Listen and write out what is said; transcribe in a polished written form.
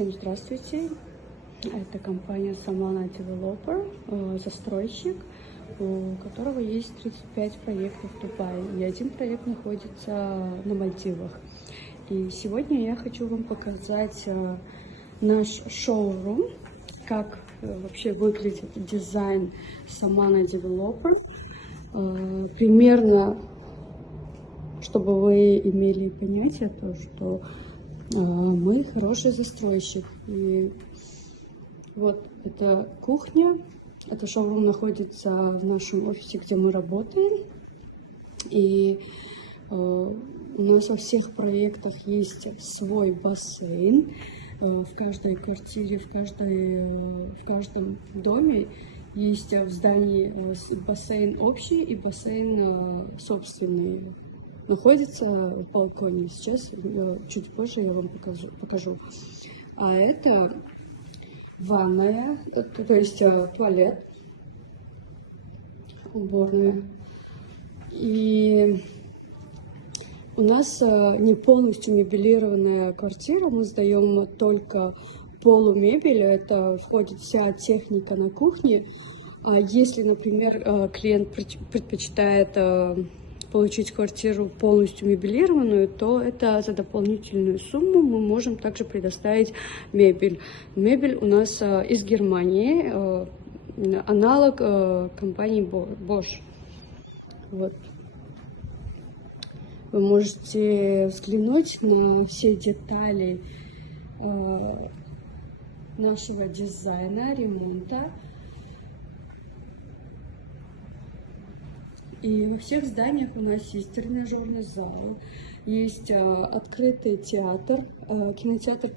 Всем здравствуйте! Это компания Samana Developer, застройщик, у которого есть 35 проектов в Дубае, и один проект находится на Мальдивах. И сегодня я хочу вам показать наш шоурум, как вообще выглядит дизайн Samana Developer. Примерно, чтобы вы имели понятие, то, что мы хороший застройщик. И вот это кухня. Это шоурум находится в нашем офисе, где мы работаем. И у нас во всех проектах есть свой бассейн. В каждой квартире, в каждом доме есть в здании бассейн общий и бассейн собственный. Находится в балконе. Сейчас, чуть позже я вам покажу. А это ванная, то есть туалет, уборная. И у нас не полностью мебелированная квартира, мы сдаем только полумебель, это входит вся техника на кухне. А если, например, клиент предпочитает получить квартиру полностью мебелированную, то это за дополнительную сумму мы можем также предоставить мебель. Мебель у нас из Германии, аналог компании Bosch. Вот. Вы можете взглянуть на все детали нашего дизайна, ремонта. И во всех зданиях у нас есть тренажерный зал, есть открытый театр, кинотеатр